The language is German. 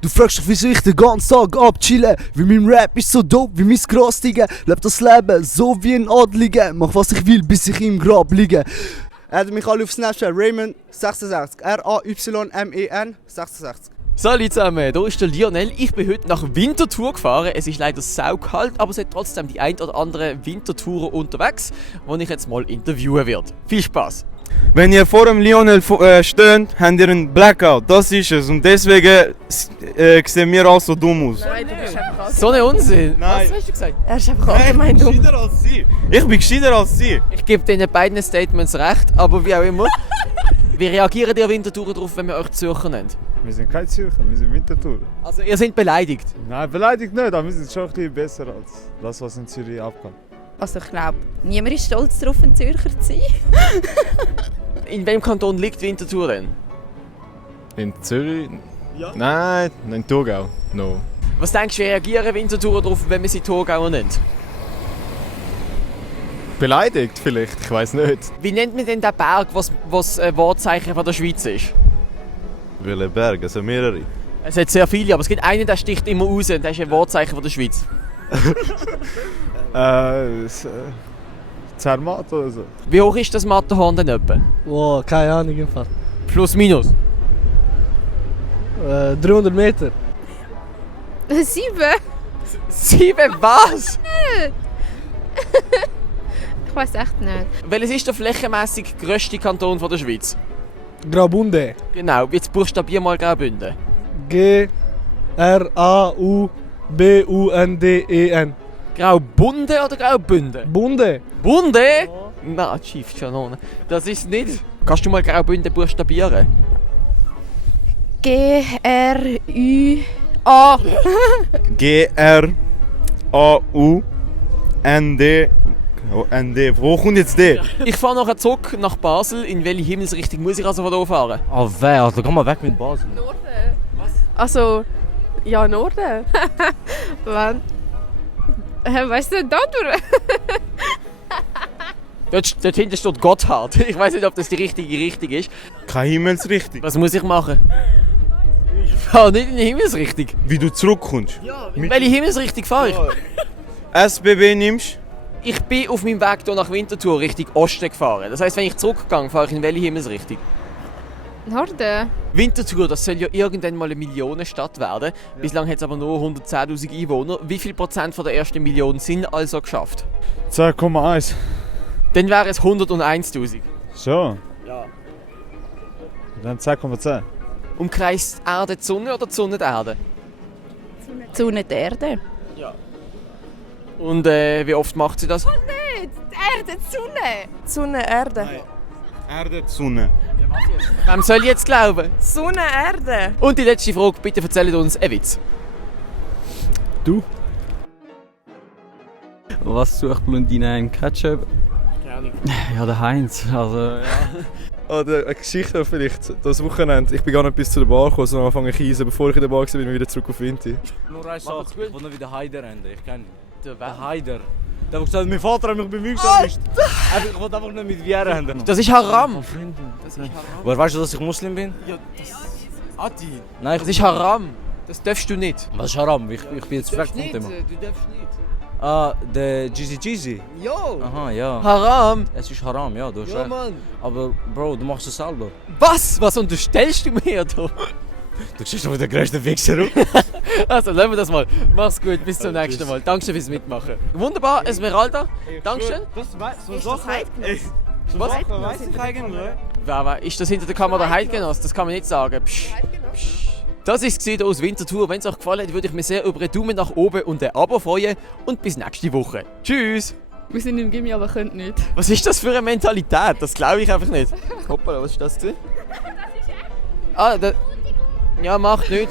Du fragst dich, wieso ich den ganzen Tag abchillen. Wie mein Rap ist so dope wie mein Gras, Digga. Leb das Leben so wie ein Adliger. Mach was ich will, bis ich im Grab liege. Addet mich alle auf Snapchat, Raymond66, RAYMEN 66. Salut zusammen, hier ist der Lionel. Ich bin heute nach Winterthur gefahren. Es ist leider saukalt, aber es hat trotzdem die ein oder andere Wintertourer unterwegs, die ich jetzt mal interviewen werde. Viel Spaß! Wenn ihr vor dem Lionel steht, habt ihr einen Blackout. Das ist es. Und deswegen sehen wir auch so dumm aus. Nein, du bist einfach So ein Unsinn! Nein. Was hast du gesagt? Er ist einfach allgemein dumm. Gescheiter als sie. Ich bin gescheiter als sie. Ich gebe diesen beiden Statements recht, aber wie auch immer. Wie reagieren die Wintertourer darauf, wenn wir euch Zürcher nennen? Wir sind kein Zürcher, wir sind Winterthur. Also ihr seid beleidigt. Nein, beleidigt nicht, aber wir sind schon ein bisschen besser als das, was in Zürich abgeht. Also ich glaube, niemand ist stolz darauf, ein Zürcher zu sein. In welchem Kanton liegt Winterthur denn? In Zürich? Ja. Nein, in Thurgau. No. Was denkst du, wie reagieren Winterthurer darauf, wenn wir sie Thurgauer nennen? Beleidigt vielleicht, ich weiß nicht. Wie nennt man denn den Berg, was ein Wahrzeichen von der Schweiz ist? Welchen Berg? Also mehrere. Es hat sehr viele, aber es gibt einen, der sticht immer raus und der ist ein Wahrzeichen von der Schweiz. Zermatt oder so. Wie hoch ist das Matterhorn denn etwa? Wow, keine Ahnung im Fall. Plus, minus. 300 Meter. 7? 7 was? Ich weiß echt nicht. Welches ist der flächenmässig grösste Kanton von der Schweiz? Graubünden. Genau, jetzt buchstabier mal Graubünden. Graubünden. Graubünden oder Graubünden? Bunde. Bunde? Na, Chief Chanone. Das ist nicht. Kannst du mal Graubünden buchstabieren? G-R-U-A. G-R-A-U-N-D. N-D. Wo kommt jetzt D? Ich fahre nachher zurück nach Basel. In welche Himmelsrichtung muss ich also von hier fahren? Ah, wer? Also geh mal weg mit Basel. Norden. Was? Also, ja, Norden. Wann? Weißt du, da durch? Dort hinten steht Gotthard. Ich weiß nicht, ob das die richtige Richtung ist. Keine Himmelsrichtung. Was muss ich machen? Ich fahre nicht in die Himmelsrichtung. Wie du zurückkommst. In welche Himmelsrichtung fahre ich? SBB nimmst. Ich bin auf meinem Weg hier nach Winterthur Richtung Osten gefahren. Das heisst, wenn ich zurückgehe, fahre ich in welche Himmelsrichtung? Norden. Winterthur, das soll ja irgendwann mal eine Millionenstadt werden. Bislang hat es aber nur 110'000 Einwohner. Wie viel Prozent von der ersten Million sind also geschafft? 2,1. Dann wären es 101'000. So, Ja. dann 2,10. Umkreist die Erde die Sonne oder die Sonne die Erde? Die Sonne, die Erde. Und wie oft macht sie das? Nicht! Die Erde, die Sonne! Sonne, Erde. Erde, die Sonne. Wem soll ich jetzt glauben? Sonne, Erde. Und die letzte Frage, bitte erzählt uns einen Witz. Du? Was sucht Blondine im Ketchup? Keine Ahnung. Ja, der Heinz. Also, ja. Oder eine Geschichte vielleicht. Das Wochenende, ich bin gar nicht bis zu der Bar gekommen, sondern angefangen zu reisen. Bevor ich in der Bar war, bin ich wieder zurück auf Winti. Nur eine Sache, ich will nicht wie der Haider enden. Ich kenne ihn. Der Der Haider. Der hat gesagt, mein Vater hat mich bemüht. Ich wollte einfach nicht mit Viera enden. Das ist Haram. Das ist Haram. Woher weißt du, dass ich Muslim bin? Ja, Adi. Nein, Das ist Haram. Das darfst du nicht. Was ist Haram? Ich bin jetzt weg vom Thema. Du darfst nicht. Ah, der Jeezy. Jo. Aha, ja. Haram. Es ist Haram, ja, du hast Ja, recht. Mann. Aber Bro, du machst es selber. Was? Was unterstellst du mir da? Du siehst doch wie der größte Wichser aus. Also, lassen wir das mal. Mach's gut, bis zum nächsten Mal. Dankeschön fürs Mitmachen. Wunderbar, Esmeralda. Dankeschön. Ist das Heidgenoss? Was? Weiß ich eigentlich. Wer ist das hinter der Kamera der Heidgenoss? Das kann man nicht sagen. Psch. Das war es hier aus Winterthur. Wenn es euch gefallen hat, würde ich mich sehr über einen Daumen nach oben und ein Abo freuen. Und bis nächste Woche. Tschüss. Wir sind im Gimmi, aber können nicht. Was ist das für eine Mentalität? Das glaube ich einfach nicht. Hoppala, was ist das? Ah, ja, macht nicht.